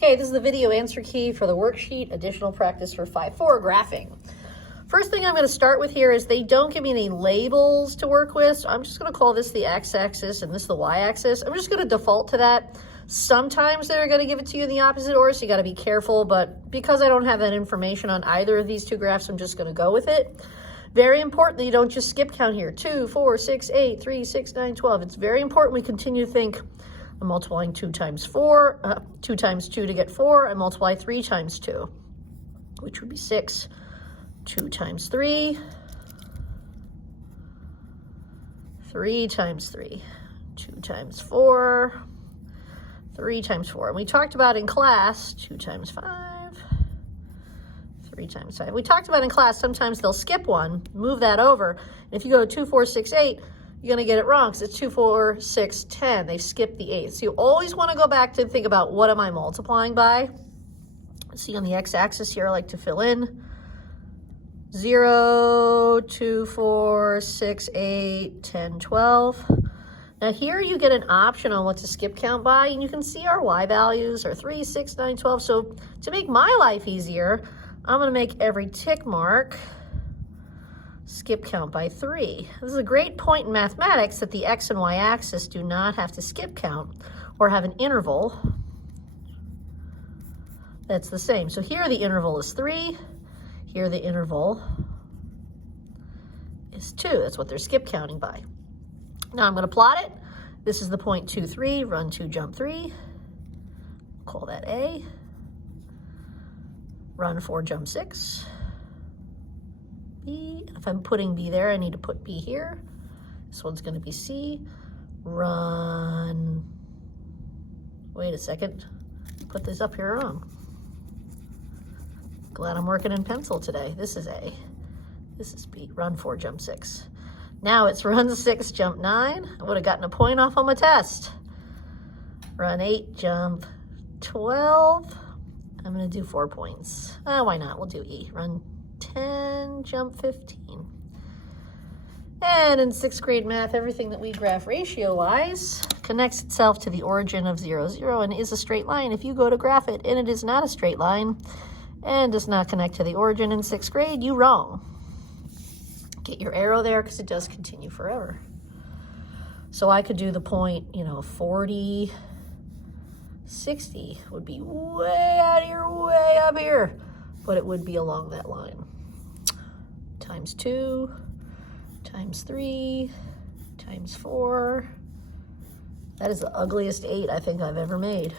Okay, this is the video answer key for the worksheet, additional practice for 5-4 graphing. First thing I'm going to start with here is they don't give me any labels to work with, so I'm just going to call this the x-axis and this the y-axis. I'm just going to default to that. Sometimes they're going to give it to you in the opposite order, so you got to be careful, but because I don't have that information on either of these two graphs, I'm just going to go with it. Very important that you don't just skip count here. 2, 4, 6, 8, 3, 6, 9, 12. It's very important we continue to think, I'm multiplying 2 times 4, 2 times 2 to get 4. I multiply 3 times 2, which would be 6. 2 times 3, 3 times 3, 2 times 4, 3 times 4. And we talked about in class, 2 times 5, 3 times 5. We talked about in class, sometimes they'll skip one, move that over. And if you go 2, 4, 6, 8, you're going to get it wrong because it's 2, 4, 6, 10. They've skipped the 8. So you always want to go back to think about what am I multiplying by. See on the x-axis here, I like to fill in 0, 2, 4, 6, 8, 10, 12. Now here you get an option on what to skip count by, and you can see our y values are 3, 6, 9, 12. So to make my life easier, I'm going to make every tick mark skip count by 3. This is a great point in mathematics that the x and y axis do not have to skip count or have an interval that's the same. So here the interval is 3. Here the interval is 2. That's what they're skip counting by. Now I'm going to plot it. This is the point 2, 3. Run 2, jump 3. Call that A. Run 4, jump 6. B. If I'm putting B there, I need to put B here. This one's going to be C. Run. Wait a second. Put this up here wrong. Glad I'm working in pencil today. This is A. This is B. Run 4, jump 6. Now it's run 6, jump 9. I would have gotten a point off on my test. Run 8, jump 12. I'm going to do 4 points. Why not? We'll do E. Run 10, jump 15. And in 6th grade math, everything that we graph ratio-wise connects itself to the origin of 0, 0 and is a straight line. If you go to graph it and it is not a straight line and does not connect to the origin in 6th grade, you wrong. Get your arrow there because it does continue forever. So I could do the point, 40, 60 would be way out here, way up here, but it would be along that line. Times 2, times 3, times 4. That is the ugliest 8 I think I've ever made.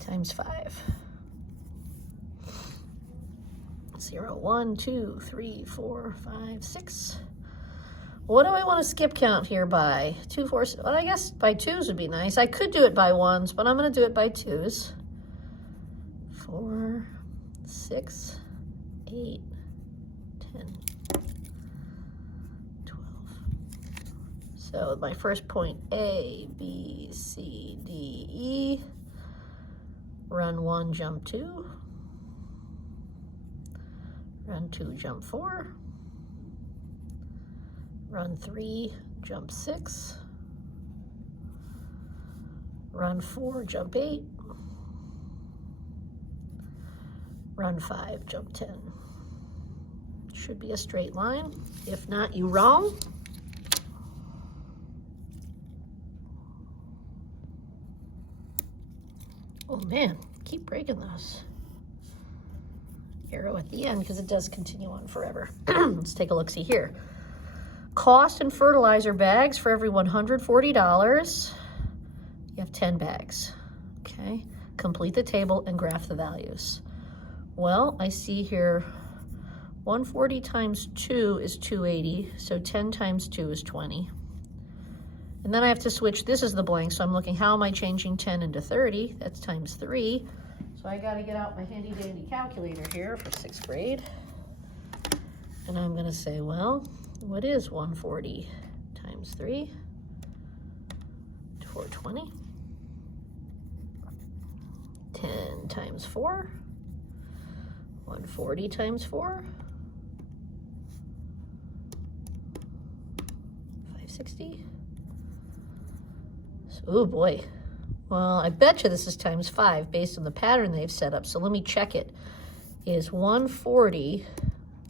Times 5. 0, 1, 2, 3, 4, 5, 6. What do I want to skip count here by? 2, 4, well, I guess by 2s would be nice. I could do it by 1s, but I'm going to do it by 2s. 4, 6, 8, 10, 12. So my first point, A, B, C, D, E. Run 1, jump 2. Run 2, jump 4. Run 3, jump 6. Run 4, jump 8. Run 5, jump 10. Should be a straight line. If not, you wrong. Oh man, keep breaking those. Arrow at the end because it does continue on forever. Let's take a look-see here. Cost in fertilizer bags for every $140. You have 10 bags. Okay. Complete the table and graph the values. Well, I see here 140 times 2 is 280, so 10 times 2 is 20. And then I have to switch, this is the blank, so I'm looking, how am I changing 10 into 30? That's times 3. So I got to get out my handy dandy calculator here for 6th grade. And I'm going to say, well, what is 140 times 3? 420. 10 times 4. 140 times 4. 560. So, oh boy. Well, I bet you this is times 5 based on the pattern they've set up. So let me check it. Is 140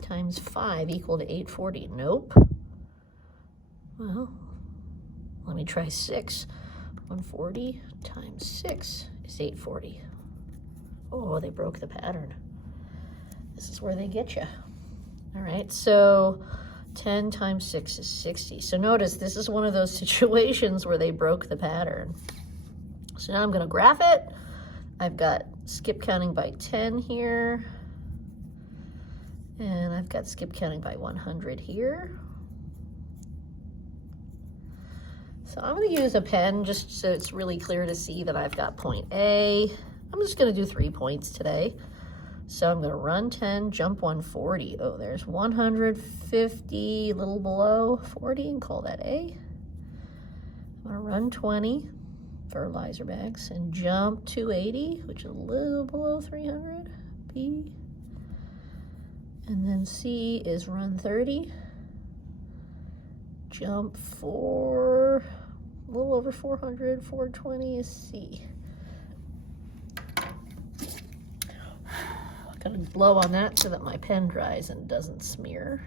times 5 equal to 840? Nope. Well, let me try 6. 140 times 6 is 840. Oh, they broke the pattern. This is where they get you. All right, so 10 times 6 is 60. So notice this is one of those situations where they broke the pattern. So now I'm going to graph it. I've got skip counting by 10 here. And I've got skip counting by 100 here. So I'm going to use a pen just so it's really clear to see that I've got point A. I'm just going to do 3 points today. So I'm going to run 10, jump 140. Oh, there's 150, a little below 40, and call that A. I'm going to run 20 fertilizer bags and jump 280, which is a little below 300, B. And then C is run 30, jump 4, a little over 400, 420 is C. I'm gonna blow on that so that my pen dries and doesn't smear.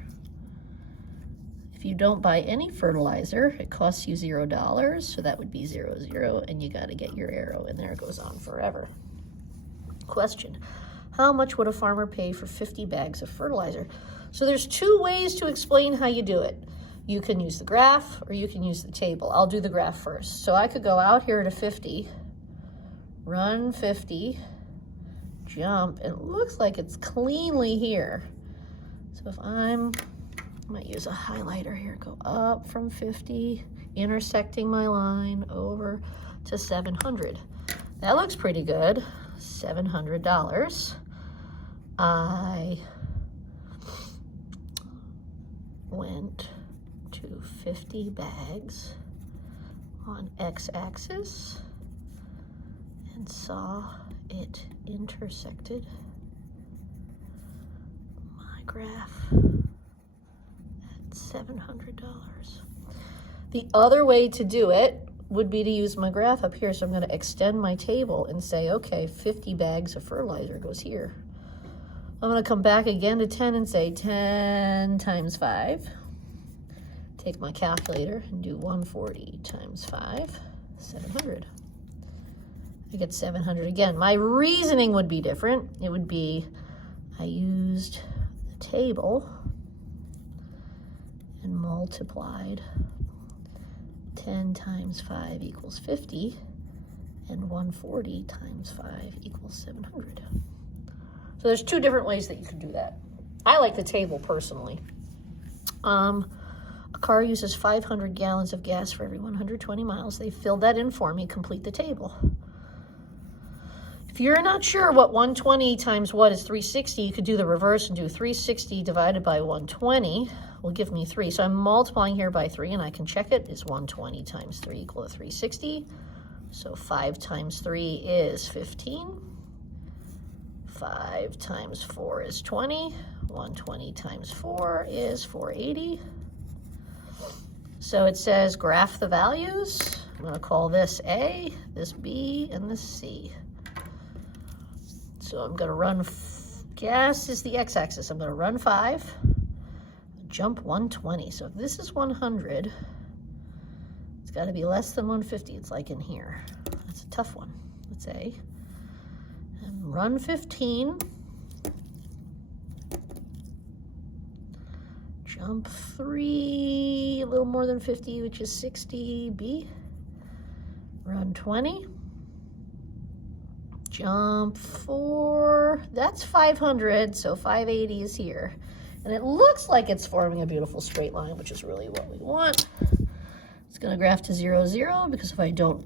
If you don't buy any fertilizer, it costs you $0, so that would be 0, 0, and you gotta get your arrow, and there it goes on forever. Question, how much would a farmer pay for 50 bags of fertilizer? So there's 2 ways to explain how you do it. You can use the graph or you can use the table. I'll do the graph first. So I could go out here to 50, run 50, jump, and it looks like it's cleanly here. So if I might use a highlighter here, go up from 50, intersecting my line over to 700. That looks pretty good, $700. I went to 50 bags on x-axis and saw it intersected my graph at $700. The other way to do it would be to use my graph up here. So I'm going to extend my table and say, okay, 50 bags of fertilizer goes here. I'm going to come back again to 10 and say 10 times 5. Take my calculator and do 140 times 5, 700. I get 700 again. My reasoning would be different. It would be, I used the table and multiplied 10 times 5 equals 50, and 140 times 5 equals 700. So there's 2 different ways that you can do that. I like the table personally. A car uses 500 gallons of gas for every 120 miles. They filled that in for me, complete the table. If you're not sure what 120 times what is 360, you could do the reverse and do 360 divided by 120 will give me 3. So I'm multiplying here by 3, and I can check it. Is 120 times 3 equal to 360? So 5 times 3 is 15. 5 times 4 is 20. 120 times 4 is 480. So it says graph the values. I'm going to call this A, this B, and this C. So I'm going to run, gas is the x-axis. I'm going to run 5, jump 120. So if this is 100, it's got to be less than 150. It's like in here. That's a tough one. Let's say. And run 15. Jump 3, a little more than 50, which is 60, B. Run 20. Jump 4, that's 500, so 580 is here. And it looks like it's forming a beautiful straight line, which is really what we want. It's going to graph to 0, 0, because if I don't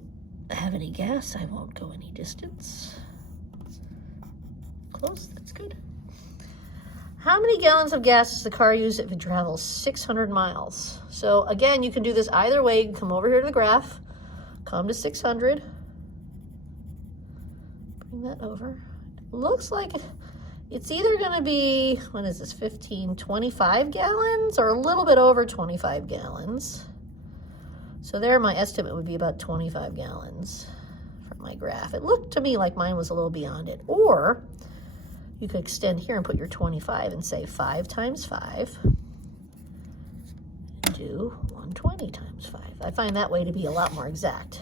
have any gas, I won't go any distance. Close, that's good. How many gallons of gas does the car use if it travels 600 miles? So again, you can do this either way. You can come over here to the graph, come to 600, bring that over. It looks like it's either going to be, what is this, 15, 25 gallons or a little bit over 25 gallons. So there, my estimate would be about 25 gallons for my graph. It looked to me like mine was a little beyond it. Or you could extend here and put your 25 and say 5 times 5 and do 120 times 5. I find that way to be a lot more exact.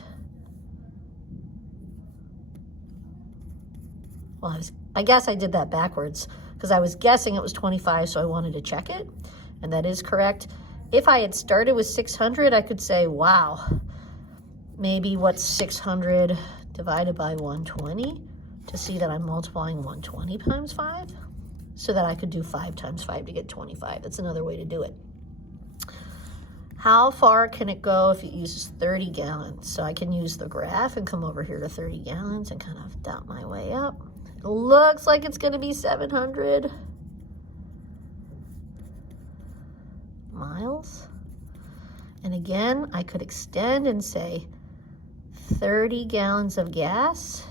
Well, I guess I did that backwards because I was guessing it was 25, so I wanted to check it, and that is correct. If I had started with 600, I could say, wow, maybe what's 600 divided by 120 to see that I'm multiplying 120 times 5 so that I could do 5 times 5 to get 25. That's another way to do it. How far can it go if it uses 30 gallons? So I can use the graph and come over here to 30 gallons and kind of dot my way up. It looks like it's going to be 700 miles. And again, I could extend and say 30 gallons of gas.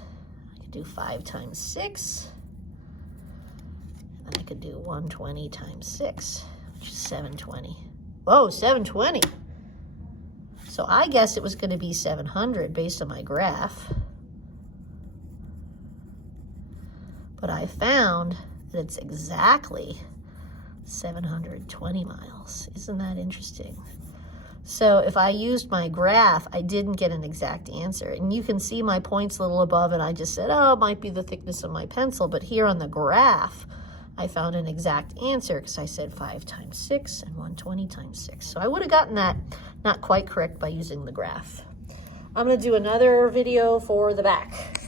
I could do 5 times 6. And I could do 120 times 6, which is 720. Whoa, 720. So I guessed it was going to be 700 based on my graph. But I found that it's exactly 720 miles. Isn't that interesting? So if I used my graph, I didn't get an exact answer. And you can see my points a little above, and I just said, oh, it might be the thickness of my pencil. But here on the graph, I found an exact answer because I said 5 times 6 and 120 times 6. So I would have gotten that not quite correct by using the graph. I'm going to do another video for the back.